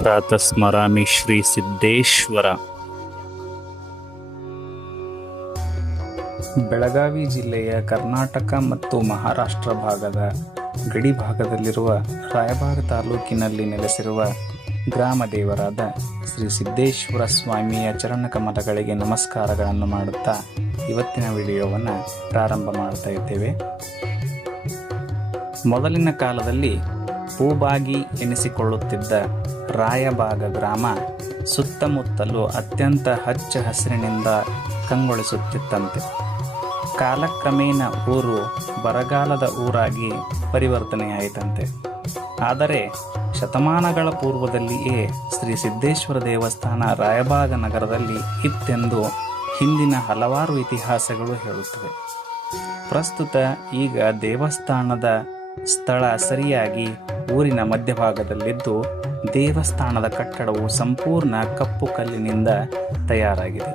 ಪ್ರಾತಸ್ಮರಾಮಿ ಶ್ರೀ ಸಿದ್ದೇಶ್ವರ. ಬೆಳಗಾವಿ ಜಿಲ್ಲೆಯ ಕರ್ನಾಟಕ ಮತ್ತು ಮಹಾರಾಷ್ಟ್ರ ಭಾಗದ ಗಡಿ ಭಾಗದಲ್ಲಿರುವ ರಾಯಬಾಗ ತಾಲೂಕಿನಲ್ಲಿ ನೆಲೆಸಿರುವ ಗ್ರಾಮ ದೇವರಾದ ಶ್ರೀ ಸಿದ್ದೇಶ್ವರ ಸ್ವಾಮಿಯ ಚರಣಕಮಲಗಳಿಗೆ ನಮಸ್ಕಾರಗಳನ್ನು ಮಾಡುತ್ತಾ ಇವತ್ತಿನ ವಿಡಿಯೋವನ್ನು ಪ್ರಾರಂಭ ಮಾಡ್ತಾ ಇದ್ದೇವೆ. ಮೊದಲಿನ ಕಾಲದಲ್ಲಿ ಭೂಭಾಗಿ ಎನಿಸಿಕೊಳ್ಳುತ್ತಿದ್ದ ರಾಯಬಾಗ ಗ್ರಾಮ ಸುತ್ತಮುತ್ತಲೂ ಅತ್ಯಂತ ಹಚ್ಚ ಹಸಿರಿನಿಂದ ಕಂಗೊಳಿಸುತ್ತಿತ್ತಂತೆ. ಕಾಲಕ್ರಮೇಣ ಊರು ಬರಗಾಲದ ಊರಾಗಿ ಪರಿವರ್ತನೆಯಾಯಿತಂತೆ. ಆದರೆ ಶತಮಾನಗಳ ಪೂರ್ವದಲ್ಲಿಯೇ ಶ್ರೀ ಸಿದ್ದೇಶ್ವರ ದೇವಸ್ಥಾನ ರಾಯಬಾಗ ನಗರದಲ್ಲಿ ಇತ್ತೆಂದು ಹಿಂದಿನ ಹಲವಾರು ಇತಿಹಾಸಗಳು ಹೇಳುತ್ತವೆ. ಪ್ರಸ್ತುತ ಈಗ ದೇವಸ್ಥಾನದ ಸ್ಥಳ ಸರಿಯಾಗಿ ಊರಿನ ಮಧ್ಯಭಾಗದಲ್ಲಿದ್ದು ದೇವಸ್ಥಾನದ ಕಟ್ಟಡವು ಸಂಪೂರ್ಣ ಕಪ್ಪು ಕಲ್ಲಿನಿಂದ ತಯಾರಾಗಿದೆ.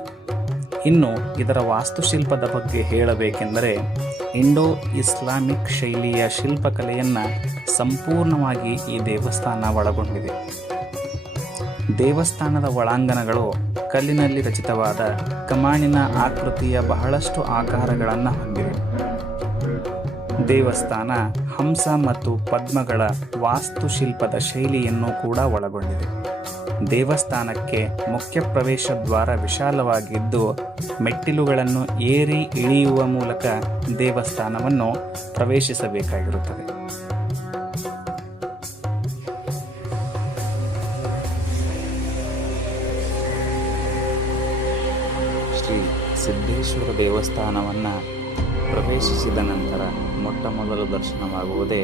ಇನ್ನು ಇದರ ವಾಸ್ತುಶಿಲ್ಪದ ಬಗ್ಗೆ ಹೇಳಬೇಕೆಂದರೆ ಇಂಡೋ ಇಸ್ಲಾಮಿಕ್ ಶೈಲಿಯ ಶಿಲ್ಪಕಲೆಯನ್ನು ಸಂಪೂರ್ಣವಾಗಿ ಈ ದೇವಸ್ಥಾನ ಒಳಗೊಂಡಿದೆ. ದೇವಸ್ಥಾನದ ಒಳಾಂಗಣಗಳು ಕಲ್ಲಿನಲ್ಲಿ ರಚಿತವಾದ ಕಮಾನಿನ ಆಕೃತಿಯ ಬಹಳಷ್ಟು ಆಕಾರಗಳನ್ನು ಹೊಂದಿವೆ. ದೇವಸ್ಥಾನ ಹಂಸ ಮತ್ತು ಪದ್ಮಗಳ ವಾಸ್ತುಶಿಲ್ಪದ ಶೈಲಿಯನ್ನು ಕೂಡ ಒಳಗೊಂಡಿದೆ. ದೇವಸ್ಥಾನಕ್ಕೆ ಮುಖ್ಯ ಪ್ರವೇಶ ದ್ವಾರ ವಿಶಾಲವಾಗಿದ್ದು ಮೆಟ್ಟಿಲುಗಳನ್ನು ಏರಿ ಇಳಿಯುವ ಮೂಲಕ ದೇವಸ್ಥಾನವನ್ನು ಪ್ರವೇಶಿಸಬೇಕಾಗಿರುತ್ತದೆ. ಶ್ರೀ ಸಿದ್ದೇಶ್ವರ ದೇವಸ್ಥಾನವನ್ನು ಪ್ರವೇಶಿಸಿದ ನಂತರ ಮೊಟ್ಟ ಮೊದಲು ದರ್ಶನವಾಗುವುದೇ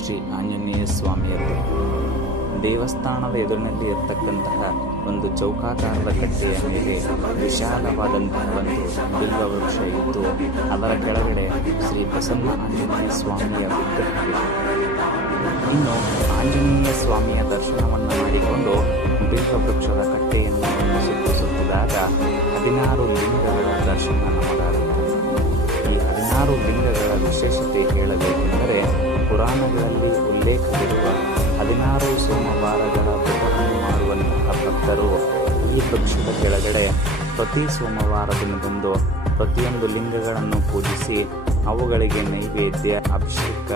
ಶ್ರೀ ಆಂಜನೇಯ ಸ್ವಾಮಿಯದ್ದು. ದೇವಸ್ಥಾನದ ಎದುರಿನಲ್ಲಿ ಇರತಕ್ಕಂತಹ ಒಂದು ಚೌಕಾಕಾರದ ಕಟ್ಟೆಯ ಮೇಲೆ ವಿಶಾಲವಾದಂತಹ ಒಂದು ಬಿಲ್ವ ವೃಕ್ಷ ಇದ್ದು ಅದರ ಕೆಳಗಡೆ ಶ್ರೀ ಪ್ರಸನ್ನ ಆಂಜನೇಯ ಸ್ವಾಮಿಯ ವಿಗ್ರಹವಿದೆ. ಇನ್ನು ಆಂಜನೇಯ ಸ್ವಾಮಿಯ ದರ್ಶನವನ್ನು ಮಾಡಿಕೊಂಡು ಬಿಲ್ವ ವೃಕ್ಷದ ಕಟ್ಟೆಯನ್ನು ಸುತ್ತಿದಾಗ 16 ಲಿಂಗಗಳ ದರ್ಶನ ನಮಗಾಗುತ್ತದೆ. ಈ 16 ಲಿಂಗಗಳ ವಿಶೇಷತೆ ಹೇಳಬೇಕೆಂದರೆ ಪುರಾಣಗಳಲ್ಲಿ ಉಲ್ಲೇಖವಿರುವ 16 ಸೋಮವಾರಗಳ ವ್ರತವನ್ನು ಮಾಡುವಂತಹ ಭಕ್ತರು ಈ ವೃಕ್ಷದ ಕೆಳಗಡೆ ಪ್ರತಿ ಸೋಮವಾರ ದಿನದಂದು ಪ್ರತಿಯೊಂದು ಲಿಂಗಗಳನ್ನು ಪೂಜಿಸಿ ಅವುಗಳಿಗೆ ನೈವೇದ್ಯ, ಅಭಿಷೇಕ,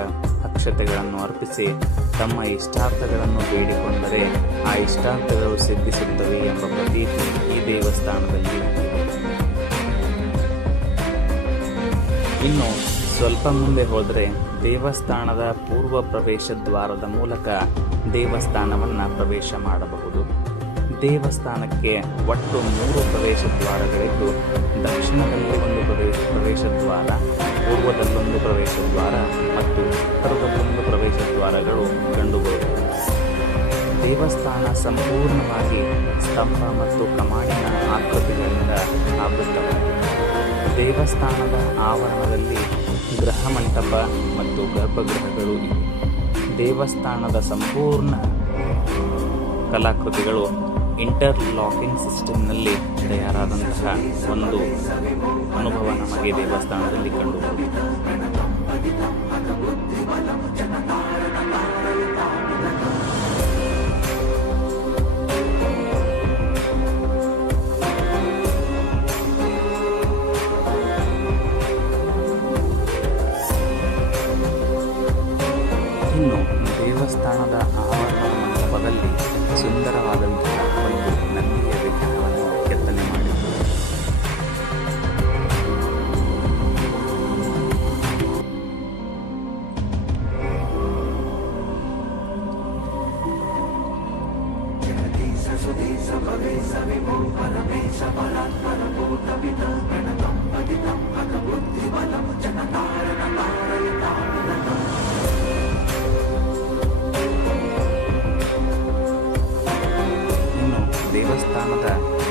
ಅಕ್ಷತೆಗಳನ್ನು ಅರ್ಪಿಸಿ ತಮ್ಮ ಇಷ್ಟಾರ್ಥಗಳನ್ನು ಬೇಡಿಕೊಂಡರೆ ಆ ಇಷ್ಟಾರ್ಥಗಳು ಸಿದ್ಧಿಸುತ್ತವೆ ಎಂಬ ಪ್ರತೀತಿ ಈ ದೇವಸ್ಥಾನದಲ್ಲಿ ಇದೆ. ಇನ್ನು ಸ್ವಲ್ಪ ಮುಂದೆ ಹೋದರೆ ದೇವಸ್ಥಾನದ ಪೂರ್ವ ಪ್ರವೇಶ ದ್ವಾರದ ಮೂಲಕ ದೇವಸ್ಥಾನವನ್ನು ಪ್ರವೇಶ ಮಾಡಬಹುದು. ದೇವಸ್ಥಾನಕ್ಕೆ ಒಟ್ಟು 3 ಪ್ರವೇಶ ದ್ವಾರಗಳಿದ್ದು ದಕ್ಷಿಣದಲ್ಲಿ ಒಂದು ಪ್ರವೇಶ ದ್ವಾರ, ಪೂರ್ವದಲ್ಲೊಂದು ಪ್ರವೇಶ ದ್ವಾರ ಮತ್ತು ಉತ್ತರದಲ್ಲೊಂದು ಪ್ರವೇಶ ದ್ವಾರಗಳು ಕಂಡುಬರುತ್ತವೆ. ದೇವಸ್ಥಾನ ಸಂಪೂರ್ಣವಾಗಿ ಸ್ತಂಭ ಮತ್ತು ಕಮಾನಿನ ಆಕೃತಿಗಳಿಂದ ಆವೃತವಾಗಿದೆ. ದೇವಸ್ಥಾನದ ಆವರಣದಲ್ಲಿ ಗೃಹ ಮಂಟಪ ಮತ್ತು ಗರ್ಭಗೃಹಗಳು ಇವೆ. ದೇವಸ್ಥಾನದ ಸಂಪೂರ್ಣ ಕಲಾಕೃತಿಗಳು ಇಂಟರ್ಲಾಕಿಂಗ್ ಸಿಸ್ಟಮ್ನಲ್ಲಿ ತಯಾರಾದಂತಹ ಒಂದು ಅನುಭವ ನಮಗೆ ದೇವಸ್ಥಾನದಲ್ಲಿ ಕಂಡುಬರುತ್ತದೆ. ಇನ್ನು ದೇವಸ್ಥಾನದ ಆವರಣದ ಮಂಟಪದಲ್ಲಿ ಸುಂದರವಾದಂತಹ ಒಂದು ನಂದಿಯ ವಿಗ್ರಹವನ್ನು ಕೆತ್ತನೆ ಮಾಡಿದ್ದು. ದೇವಸ್ಥಾನದ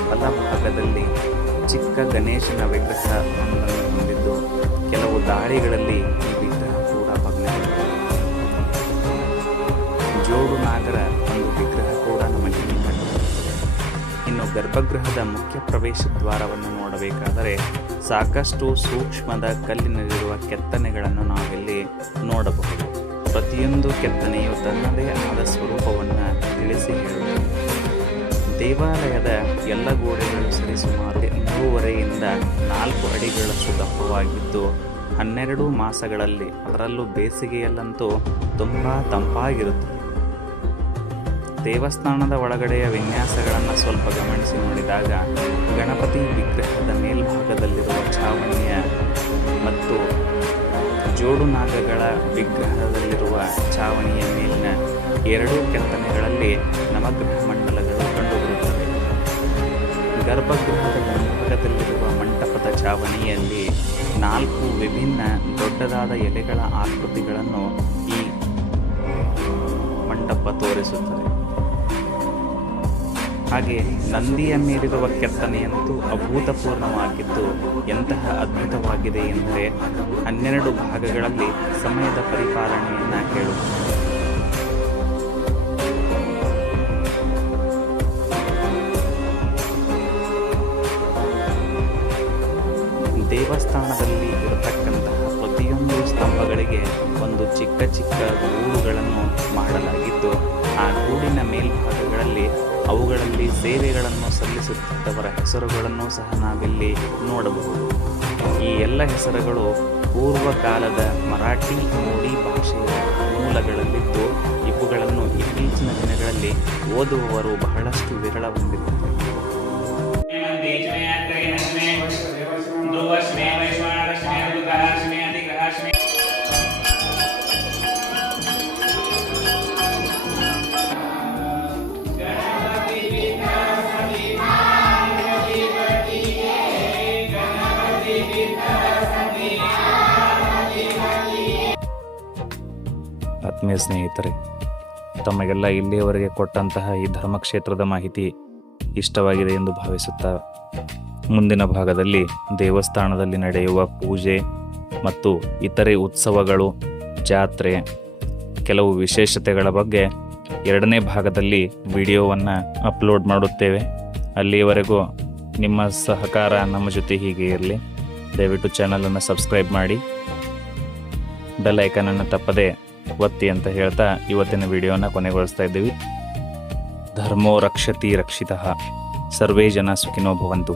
ಬಲಭಾಗದಲ್ಲಿ ಚಿಕ್ಕ ಗಣೇಶನ ವಿಗ್ರಹ ಒಂದನ್ನು ಹೊಂದಿದ್ದು ಕೆಲವು ದಾಳಿಗಳಲ್ಲಿ ಈ ವಿಗ್ರಹ ಕೂಡ ಭಗ್ನಗೊಂಡಿದೆ. ಜೋಡು ನಾಗರ ಒಂದು ವಿಗ್ರಹ ಕೂಡ ನಮಗೆ ಕಂಡುಬರುತ್ತದೆ. ಇನ್ನು ಗರ್ಭಗೃಹದ ಮುಖ್ಯ ಪ್ರವೇಶ ದ್ವಾರವನ್ನು ನೋಡಬೇಕಾದರೆ ಸಾಕಷ್ಟು ಸೂಕ್ಷ್ಮದ ಕಲ್ಲಿನಲ್ಲಿರುವ ಕೆತ್ತನೆಗಳನ್ನು ನಾವಿಲ್ಲಿ ನೋಡಬಹುದು. ಪ್ರತಿಯೊಂದು ಕೆತ್ತನೆಯು ತನ್ನದೇ ಆದ ಸ್ವರೂಪವನ್ನು ತಿಳಿಸಿ ಹೇಳುತ್ತದೆ. ದೇವಾಲಯದ ಎಲ್ಲ ಗೋಡೆಗಳು ಸರಿಸುಮಾರು 3.5ರಿಂದ 4 ಅಡಿಗಳಷ್ಟು ದಪ್ಪವಾಗಿದ್ದು 12 ಮಾಸಗಳಲ್ಲಿ, ಅದರಲ್ಲೂ ಬೇಸಿಗೆಯಲ್ಲಂತೂ ತುಂಬ ತಂಪಾಗಿರುತ್ತದೆ. ದೇವಸ್ಥಾನದ ಒಳಗಡೆಯ ವಿನ್ಯಾಸಗಳನ್ನು ಸ್ವಲ್ಪ ಗಮನಿಸಿ ನೋಡಿದಾಗ ಗಣಪತಿ ವಿಗ್ರಹದ ಮೇಲ್ಭಾಗದಲ್ಲಿರುವ ಛಾವಣಿಯ ಮತ್ತು ಜೋಡು ನಾಗಗಳ ವಿಗ್ರಹದಲ್ಲಿರುವ ಛಾವಣಿಯ ಮೇಲಿನ 2 ಕೆತ್ತನೆಗಳಲ್ಲಿ ನವಗ್ರಹ ಮಂಡಲಗಳು ಕಂಡುಬರುತ್ತವೆ. ಗರ್ಭಗೃಹದ ಮುಂಭಾಗದಲ್ಲಿರುವ ಮಂಟಪದ ಛಾವಣಿಯಲ್ಲಿ 4 ವಿಭಿನ್ನ ದೊಡ್ಡದಾದ ಎಲೆಗಳ ಆಕೃತಿಗಳನ್ನು ಈ ಮಂಟಪ ತೋರಿಸುತ್ತದೆ. ಹಾಗೆ ನಂದಿಯ ಮೇಲಿರುವ ಕೆತ್ತನೆಯಂತೂ ಅಭೂತಪೂರ್ಣವಾಗಿದ್ದು ಎಂತಹ ಅದ್ಭುತವಾಗಿದೆ ಎಂದರೆ 12 ಭಾಗಗಳಲ್ಲಿ ಸಮಯದ ಪರಿಪಾಲನೆಯನ್ನು ಹೇಳುತ್ತದೆ. ದೇವಸ್ಥಾನದಲ್ಲಿ ಇರತಕ್ಕಂತಹ ಪ್ರತಿಯೊಂದು ಸ್ತಂಭಗಳಿಗೆ ಒಂದು ಚಿಕ್ಕ ಚಿಕ್ಕ ಗೂಡುಗಳನ್ನು ಮಾಡಲಾಗಿದ್ದು, ಆ ಗೂಡಿನ ಮೇಲ್ಭಾಗಗಳಲ್ಲಿ ಅವುಗಳಲ್ಲಿ ಸೇವೆಗಳನ್ನು ಸಲ್ಲಿಸುತ್ತಿದ್ದವರ ಹೆಸರುಗಳನ್ನು ಸಹ ನಾವಿಲ್ಲಿ ನೋಡಬಹುದು. ಈ ಎಲ್ಲ ಹೆಸರುಗಳು ಪೂರ್ವಕಾಲದ ಮರಾಠಿ ಮೋಡಿ ಭಾಷೆಯ ಮೂಲಗಳಲ್ಲಿದ್ದು, ಇವುಗಳನ್ನು ಇತ್ತೀಚಿನ ದಿನಗಳಲ್ಲಿ ಓದುವವರು ಬಹಳಷ್ಟು ವಿರಳವಾಗಿರುತ್ತಾರೆ. ಆತ್ಮೀಯ ಸ್ನೇಹಿತರೆ, ತಮಗೆಲ್ಲ ಇಲ್ಲಿಯವರೆಗೆ ಕೊಟ್ಟಂತಹ ಈ ಧರ್ಮಕ್ಷೇತ್ರದ ಮಾಹಿತಿ ಇಷ್ಟವಾಗಿದೆ ಎಂದು ಭಾವಿಸುತ್ತಾ ಮುಂದಿನ ಭಾಗದಲ್ಲಿ ದೇವಸ್ಥಾನದಲ್ಲಿ ನಡೆಯುವ ಪೂಜೆ ಮತ್ತು ಇತರೆ ಉತ್ಸವಗಳು, ಜಾತ್ರೆ, ಕೆಲವು ವಿಶೇಷತೆಗಳ ಬಗ್ಗೆ 2ನೇ ಭಾಗದಲ್ಲಿ ವಿಡಿಯೋವನ್ನು ಅಪ್ಲೋಡ್ ಮಾಡುತ್ತೇವೆ. ಅಲ್ಲಿಯವರೆಗೂ ನಿಮ್ಮ ಸಹಕಾರ ನಮ್ಮ ಜೊತೆ ಹೀಗೆ ಇರಲಿ. ದಯವಿಟ್ಟು ಚಾನಲನ್ನು ಸಬ್ಸ್ಕ್ರೈಬ್ ಮಾಡಿ, ಬೆಲ್ ಐಕನನ್ನು ತಪ್ಪದೆ ಒತ್ತಿ ಅಂತ ಹೇಳ್ತಾ ಇವತ್ತಿನ ವಿಡಿಯೋನ ಕೊನೆಗೊಳಿಸ್ತಾ ಇದ್ದೀವಿ. ಧರ್ಮೋ ರಕ್ಷತಿ ರಕ್ಷಿತಃ, ಸರ್ವೇ ಜನ ಸುಖಿನೋ ಭವಂತು.